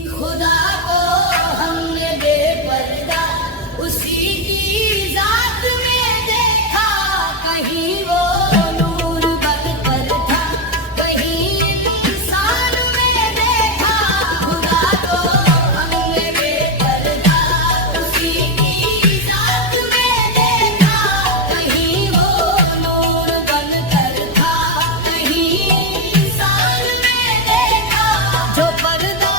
खुदा को हमने बेपर्दा उसी की जात में देखा, कहीं वो नूर बनकर था, कहीं इंसान में देखा। खुदा को हमने बेपर्दा उसी की जात में देखा, कहीं वो नूर बनकर था, कहीं इंसान में देखा। जो पर्दा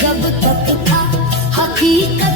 जब तक था हकीकत